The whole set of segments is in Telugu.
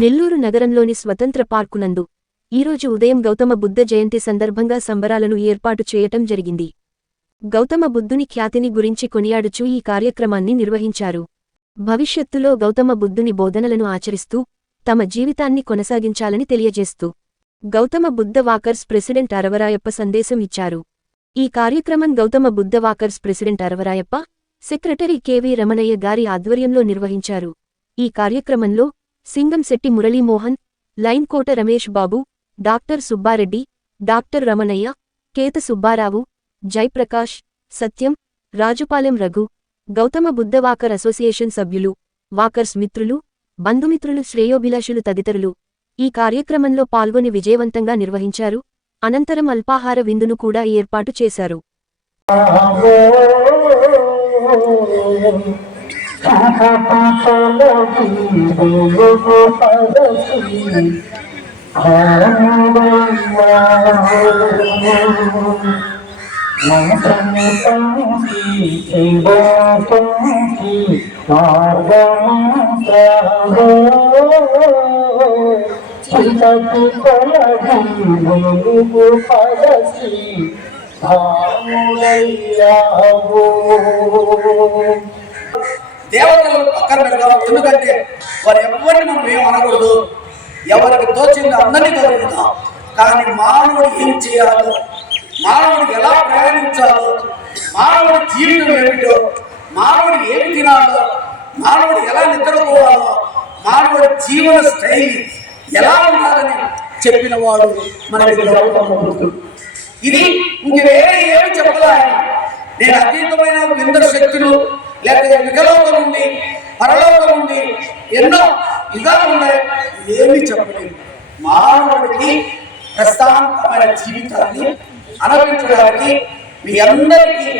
నెల్లూరు నగరంలోని స్వతంత్ర పార్కునందు ఈరోజు ఉదయం గౌతమ బుద్ధ జయంతి సందర్భంగా సంబరాలను ఏర్పాటు చేయటం జరిగింది. గౌతమ బుద్ధుని ఖ్యాతిని గురించి కొనియాడుచూ ఈ కార్యక్రమాన్ని నిర్వహించారు. భవిష్యత్తులో గౌతమ బుద్ధుని బోధనలను ఆచరిస్తూ తమ జీవితాన్ని కొనసాగించాలని తెలియజేస్తూ గౌతమ బుద్ధ వాకర్స్ ప్రెసిడెంట్ అరవరాయప్ప సందేశం ఇచ్చారు. ఈ కార్యక్రమం Gautama Buddha walkers president Aravarayappa secretary K V Ramanaiah గారి ఆధ్వర్యంలో నిర్వహించారు. ఈ కార్యక్రమంలో Singamsetty Muralimohan లైన్కోట Ramesh Babu doctor Subbareddy doctor Ramanaiah Ketha Subbarao Jayaprakash Satyam Rajupalem Raghu Gautama Buddha walker association సభ్యులు వాకర్స్ మిత్రులు బంధుమిత్రులు శ్రేయోభిలాషులు తదితరులు ఈ కార్యక్రమంలో పాల్గొని విజయవంతంగా నిర్వహించారు. అనంతరం అల్పాహార విందును కూడా ఏర్పాటు చేశారు. চিতাতি কলাধি বলবু পারসি ভাঙলাইয়া গো దేవతలు పక్కన పెడదాం ఎందుకంటే వారు ఎవరిని మనం ఏం అనకూడదు. ఎవరికి తోచింది అందరినీ గౌరవిద్దాం కానీ మానవుడు ఏం చేయాలో మానవుడు ఎలా ప్రయాణించాలో మానవుడి జీవితం ఏమిటో మానవుడు ఏమి తినాలో మానవుడు ఎలా నిద్రపోవాలో మానవుడి జీవన శైలి ఎలా ఉండాలని చెప్పిన వాడు మనకి ఇది ఇంక వేరే ఏమి చెప్పలే నేను అతీతమైన ఇంద్ర శక్తులు లేకపోతే వికలోకం ఉంది పరలోకం ఉంది ఎన్నో విధాలు ఉన్నాయి ఏమి చెప్పలేదు మానవుడికి ప్రశాంతమైన జీవితాన్ని అనుభవించడానికి మీ అందరికీ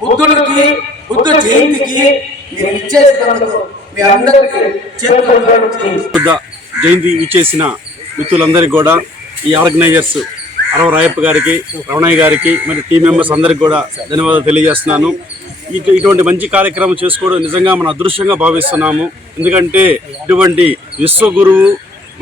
బుద్ధుడికి బుద్ధ జయంతికి మీరు ఇచ్చేసినందుకు మీ అందరికీ చేతులు బుద్ధ జయంతి ఇచ్చేసిన మిత్రులందరికీ కూడా ఈ ఆర్గనైజర్స్ అరవ రాయప్ప గారికి రమణయ్య గారికి మరి టీం మెంబర్స్ అందరికి కూడా ధన్యవాదాలు తెలియజేస్తున్నాను. ఇటువంటి మంచి కార్యక్రమం చేసుకోవడం నిజంగా మన అదృశ్యంగా భావిస్తున్నాము. ఎందుకంటే ఇటువంటి విశ్వగురువు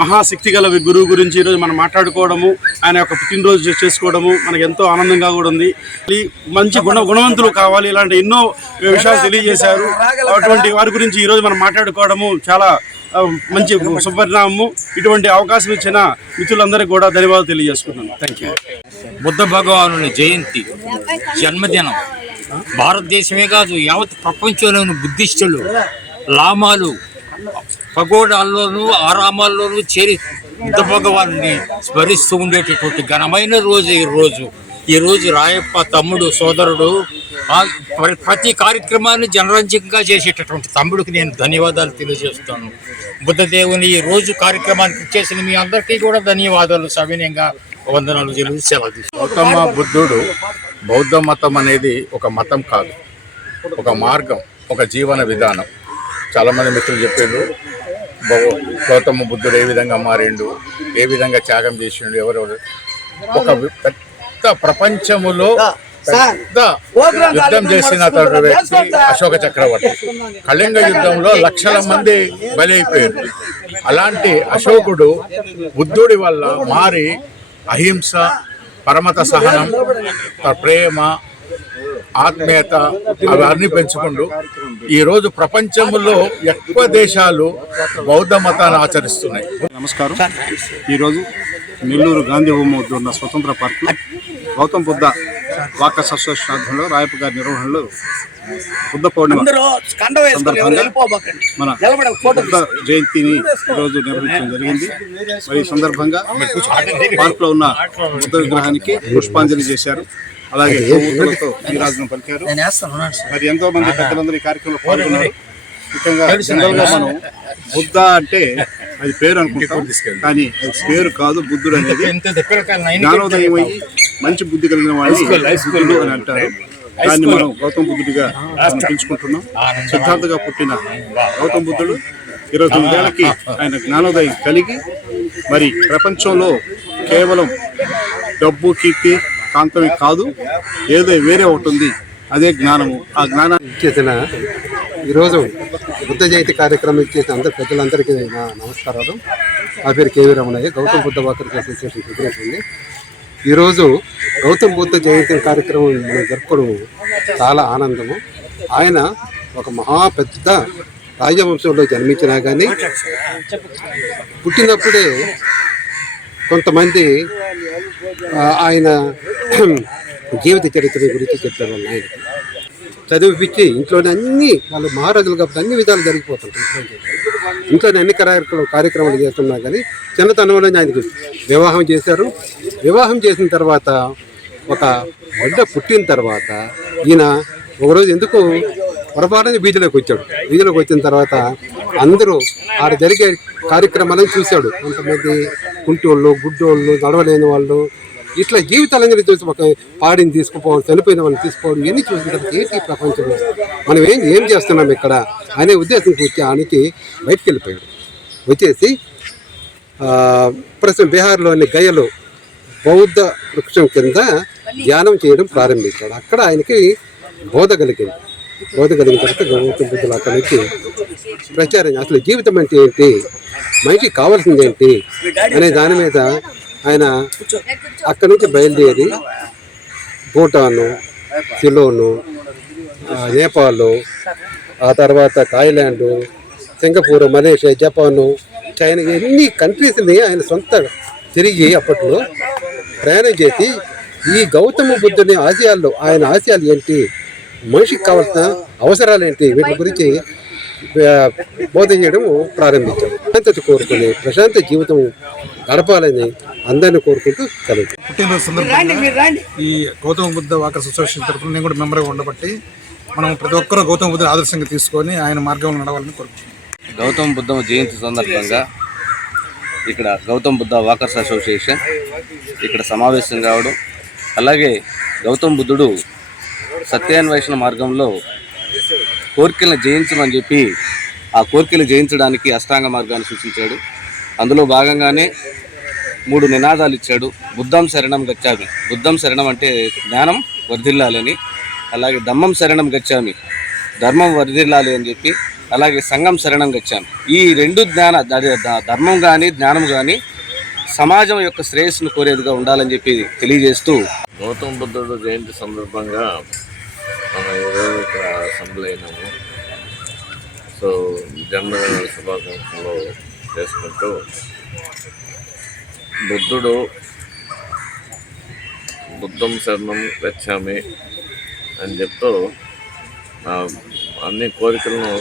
మహాశక్తి గల గురువు గురించి ఈరోజు మనం మాట్లాడుకోవడము ఆయన యొక్క పుట్టినరోజు చేసుకోవడము మనకు ఎంతో ఆనందంగా కూడా ఉంది. మంచి గుణ గుణవంతులు కావాలి ఇలాంటి ఎన్నో విషయాలు తెలియజేశారు. అటువంటి వారి గురించి ఈరోజు మనం మాట్లాడుకోవడము చాలా మంచి సుపరిణామము. ఇటువంటి అవకాశం ఇచ్చిన మిత్రులందరికీ కూడా ధన్యవాదాలు తెలియజేసుకున్నాను థ్యాంక్ యూ బుద్ధ భగవానుని జయంతి జన్మదినం. భారతదేశమే కాదు యావత్ ప్రపంచంలోని బుద్ధిస్టులు లామాలు పగోడాల్లోనూ ఆరామాల్లోనూ చేరి బుద్ధ భగవాన్ని స్మరిస్తూ ఉండేటటువంటి ఘనమైన రోజు ఈ రోజు. ఈ రోజు రాయప్ప తమ్ముడు సోదరుడు ప్రతి కార్యక్రమాన్ని జనరంజకంగా చేసేటటువంటి తమ్ముడికి నేను ధన్యవాదాలు తెలియజేస్తాను. బుద్ధదేవుని ఈ రోజు కార్యక్రమానికి చేసిన మీ అందరికీ కూడా ధన్యవాదాలు. సవినయంగా వందనాలు తెలుగు సెలవు గౌతమ బుద్ధుడు బౌద్ధ మతం అనేది ఒక మతం కాదు. ఒక మార్గం ఒక జీవన విధానం. చాలామంది మిత్రులు చెప్పారు బౌ- గౌతమ బుద్ధుడు ఏ విధంగా మారిండు ఏ విధంగా త్యాగం చేసిండు ఎవరెవరు. ఒక పెద్ద ప్రపంచములో పెద్ద యుద్ధం చేసిన అతడు వ్యక్తి అశోక చక్రవర్తి. కళింగ యుద్ధంలో లక్షల మంది బలి అయిపోయారు అలాంటి అశోకుడు బుద్ధుడి వల్ల మారి అహింస పరమత సహనం ప్రేమ ఆత్మీయత అవన్నీ పెంచుకుంటూ ఈరోజు ప్రపంచంలో ఎక్కువ దేశాలు బౌద్ధ మతాన్ని ఆచరిస్తున్నాయి. నమస్కారం. ఈరోజు నెల్లూరు గాంధీ హోమ ఉన్న స్వతంత్ర party Gautam Buddha walkers association ఆధ్వర్యంలో రాయప్ప గారి నిర్వహణలో బుద్ధ పౌర్ణిమ జయంతిని ఈరోజు నిర్వహించడం జరిగింది. మరి ఈ సందర్భంగా పార్కులో ఉన్న బుద్ధ విగ్రహానికి పుష్పాంజలి చేశారు. అలాగే నీరాజనం పలికారు. మరి ఎంతో మంది పెద్దలందరూ ఈ కార్యక్రమంలో పాల్గొన్నారు. ముఖ్యంగా జనరల్గా మనం బుద్ధ అంటే అది పేరు అనుకుంటాం. కానీ అది పేరు కాదు బుద్ధుడు అనేది జ్ఞానోదయం అయ్యి మంచి బుద్ధి కలిగిన వాడిని అని అంటారు. దాన్ని మనం గౌతమ బుద్ధుడిగా మనం పిలుచుకుంటున్నాం. సిద్ధార్థగా పుట్టిన గౌతమ బుద్ధుడు ఇరవై తొమ్మిదేళ్ళకి ఆయన జ్ఞానోదయం కలిగి మరి ప్రపంచంలో కేవలం డబ్బు కీర్తి కాంతమే కాదు ఏదో వేరే ఒకటి ఉంది. అదే జ్ఞానము. ఆ జ్ఞానాన్ని ఇచ్చేసిన ఈరోజు బుద్ధ జయంతి కార్యక్రమం ఇచ్చేసిన అందరు పెద్దలందరికీ నా నమస్కారాలు. ఆ పేరు K V Ramanaiah. Gautam Buddha walker association president అండి ఈరోజు గౌతమ్ బుద్ధ జయంతి కార్యక్రమం మనం జరుపుకోవడం చాలా ఆనందము. ఆయన ఒక మహా పెద్ద రాజవంశంలో జన్మించినా కానీ పుట్టినప్పుడే కొంతమంది ఆయన జీవిత చరిత్ర గురించి చెప్పారు ఆయన చదివిపించి ఇంట్లోనే అన్ని వాళ్ళు మహారాజులు కాబట్టి అన్ని విధాలు జరిగిపోతుంటాయి. ఇంట్లోనే అన్ని కార్యక్రమాలు కార్యక్రమాలు చేస్తున్నా కానీ చిన్నతనంలోనే ఆయనకి వివాహం చేశారు. వివాహం చేసిన తర్వాత ఒక బిడ్డ పుట్టిన తర్వాత ఈయన ఒకరోజు ఎందుకు పొరపాటున వీధిలోకి వచ్చాడు. వీధిలోకి వచ్చిన తర్వాత అందరూ ఆడ జరిగే కార్యక్రమాలను చూశాడు. కొంతమంది కుంటోళ్ళు గుడ్డోళ్ళు నడవలేని వాళ్ళు ఇట్లా జీవితాలన్నీ చూసి ఒక పాడిని తీసుకుపోవడం చనిపోయిన వాళ్ళని తీసుకోవడం ఇవన్నీ చూసిన తర్వాత ఏంటి ప్రపంచం ప్రపంచంలో? మనం ఏం ఏం చేస్తున్నాం ఇక్కడ అనే ఉద్దేశంకి వచ్చి ఆయనకి బయటికి వెళ్ళిపోయాడు. వచ్చేసి ప్రస్తుతం బీహార్లోని గయలో బౌద్ధ వృక్షం కింద ధ్యానం చేయడం ప్రారంభించాడు. అక్కడ ఆయనకి బోధ కలిగింది. బోధ కలిగిన తర్వాత గౌతమ బుద్ధులు అక్కడి నుంచి ప్రచారం అసలు జీవితం అంటే ఏంటి? మనిషికి కావాల్సింది ఏంటి? అనే దాని మీద ఆయన అక్కడి నుంచి బయలుదేరి భూటాను సిలోను నేపాలు నేపాల్ ఆ తర్వాత Thailand Singapore Malaysia Japan China ఎన్ని కంట్రీస్ని ఆయన సొంత తిరిగి అప్పట్లో ప్రయాణం చేసి ఈ గౌతమ బుద్ధుని ఆశయాల్లో ఆయన ఆశయాలు ఏంటి? మనిషికి కావాల్సిన అవసరాలు ఏంటి? వీటి గురించి బోధ చేయడం ప్రారంభించాం. ప్రశాంతత కోరుకుని ప్రశాంత జీవితం గడపాలని అందరిని కోరుకుంటూ సెలవు. పుట్టినరోజు సందర్భంగా ఈ గౌతమ బుద్ధ వాకర్స్ అసోసియేషన్ తరఫున నేను కూడా మెంబర్గా ఉండబట్టి మనం ప్రతి ఒక్కరూ గౌతమ బుద్ధుని ఆదర్శంగా తీసుకొని ఆయన మార్గంలో నడవాలని కోరుకుంటున్నాం. గౌతమ్ బుద్ధ జయంతి సందర్భంగా ఇక్కడ గౌతమ్ బుద్ధ వాకర్స్ అసోసియేషన్ ఇక్కడ సమావేశం కావడం. అలాగే గౌతమ్ బుద్ధుడు సత్యాన్వేషణ మార్గంలో కోరికలను జయించమని చెప్పి ఆ కోరికలు జయించడానికి అష్టాంగ మార్గాన్ని సూచించాడు. అందులో భాగంగానే మూడు నినాదాలు ఇచ్చాడు. బుద్ధం శరణం గచ్చామి. బుద్ధం శరణం అంటే జ్ఞానం వర్ధిల్లాలని అలాగే దమ్మం శరణం గచ్చామి. ధర్మం వర్ధిల్లాలి అని చెప్పి అలాగే సంఘం శరణం గచ్చామి ఈ రెండు జ్ఞాన ధర్మం కానీ జ్ఞానం కానీ సమాజం యొక్క శ్రేయస్సును కోరేదిగా ఉండాలని చెప్పి తెలియజేస్తూ గౌతమ బుద్ధుడు జయంతి సందర్భంగా మనం ఈరోజు ఇక్కడ అసెంబ్లీ అయినాము. సో జన్మదిన శుభాకాంక్షలు చేసుకుంటూ బుద్ధుడు బుద్ధం శరణం గచ్చామి అని చెప్తూ అన్ని కోరికలను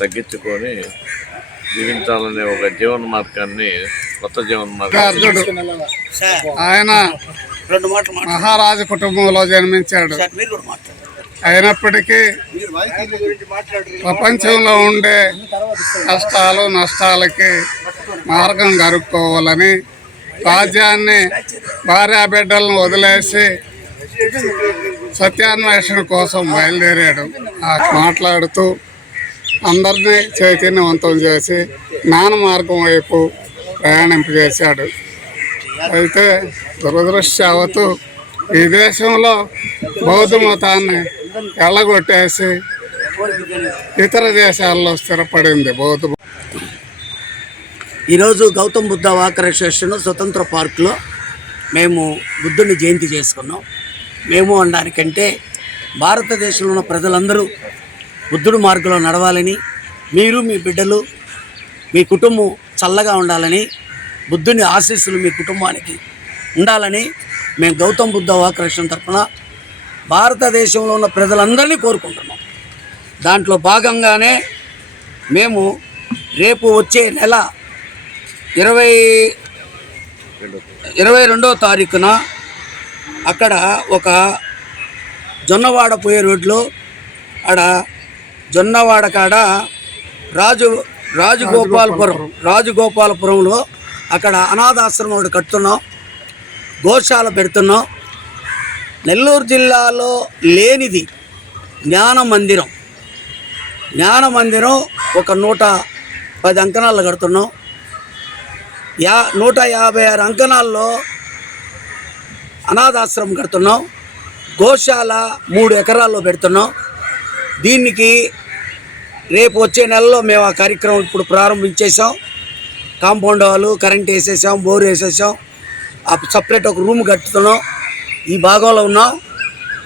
తగ్గించుకొని జీవించాలనే ఒక జీవన మార్గాన్ని కొత్త జీవన మార్గాన్ని అర్జునుడు ఆయన మహారాజు కుటుంబంలో జన్మించాడు. అయినప్పటికీ ప్రపంచంలో ఉండే కష్టాలు నష్టాలకి మార్గం కనుక్కోవాలని రాజ్యాన్ని భార్యా బిడ్డలను వదిలేసి సత్యాన్వేషణ కోసం బయలుదేరాడు. ఆ మాట్లాడుతూ అందరినీ చైతన్యవంతం చేసి జ్ఞాన మార్గం వైపు ప్రయాణింపజేశాడు అయితే దురదృష్టవతు ఈ దేశంలో బౌద్ధ మతాన్ని ఎల్లగొట్టేసి ఇతర దేశాల్లో స్థిరపడింది బౌద్ధ ఈరోజు గౌతమ్ బుద్ధ వాకర్ అసోసియేషన్ స్వతంత్ర పార్కులో మేము బుద్ధుని జయంతి చేసుకున్నాం. మేము అనడానికంటే భారతదేశంలో ఉన్న ప్రజలందరూ బుద్ధుడు మార్గంలో నడవాలని మీరు మీ బిడ్డలు మీ కుటుంబం చల్లగా ఉండాలని బుద్ధుని ఆశీస్సులు మీ కుటుంబానికి ఉండాలని మేము గౌతమ్ బుద్ధ వాకృష్ణ తరఫున భారతదేశంలో ఉన్న ప్రజలందరినీ కోరుకుంటున్నాం. దాంట్లో భాగంగానే మేము రేపు వచ్చే నెల ఇరవై ఇరవై రెండో తారీఖున అక్కడ ఒక జొన్నవాడ పోయే రోడ్లో ఆడ జొన్నవాడ కాడ రాజు రాజగోపాలపురం రాజగోపాలపురంలో అక్కడ అనాథాశ్రమం ఒకటి కడుతున్నాం గోశాల పెడుతున్నాం. నెల్లూరు జిల్లాలో లేనిది జ్ఞాన మందిరం. జ్ఞాన మందిరం ఒక నూట పది అంకణాలు కడుతున్నాం. యా నూట యాభై ఆరు అంకణాల్లో అనాథాశ్రమం కడుతున్నాం. గోశాల మూడు ఎకరాల్లో పెడుతున్నాం. దీనికి రేపు వచ్చే నెలలో మేము ఆ కార్యక్రమం ఇప్పుడు ప్రారంభించేసాం కాంపౌండ్ వాళ్ళు కరెంట్ వేసేసాం బోర్ వేసేసాం సపరేట్ ఒక రూమ్ కట్టుతున్నాం. ఈ భాగంలో ఉన్నాం.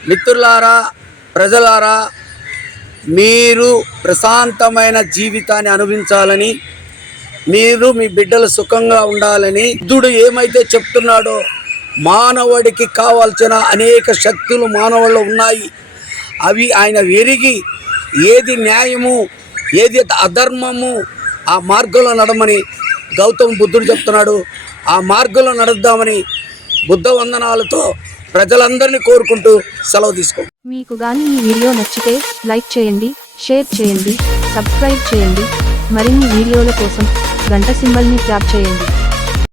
మిత్రులారా ప్రజలారా మీరు ప్రశాంతమైన జీవితాన్ని అనుభవించాలని మీరు మీ బిడ్డలు సుఖంగా ఉండాలని బుద్ధుడు ఏమైతే చెప్తున్నాడో మానవుడికి కావాల్సిన అనేక శక్తులు మానవుల్లో ఉన్నాయి. అవి ఆయన ఎరిగి ఏది న్యాయము ఏది అధర్మము ఆ మార్గంలో నడమని గౌతమ్ బుద్ధుడు చెప్తున్నాడు. ఆ మార్గంలో నడుద్దామని బుద్ధ వందనాలతో ప్రజలందరినీ కోరుకుంటూ సెలవు తీసుకో. మీకు గాని ఈ వీడియో నచ్చితే లైక్ చేయండి షేర్ చేయండి సబ్స్క్రైబ్ చేయండి. మరిన్ని వీడియోల కోసం గంట సింబల్ని ట్యాప్ చేయండి.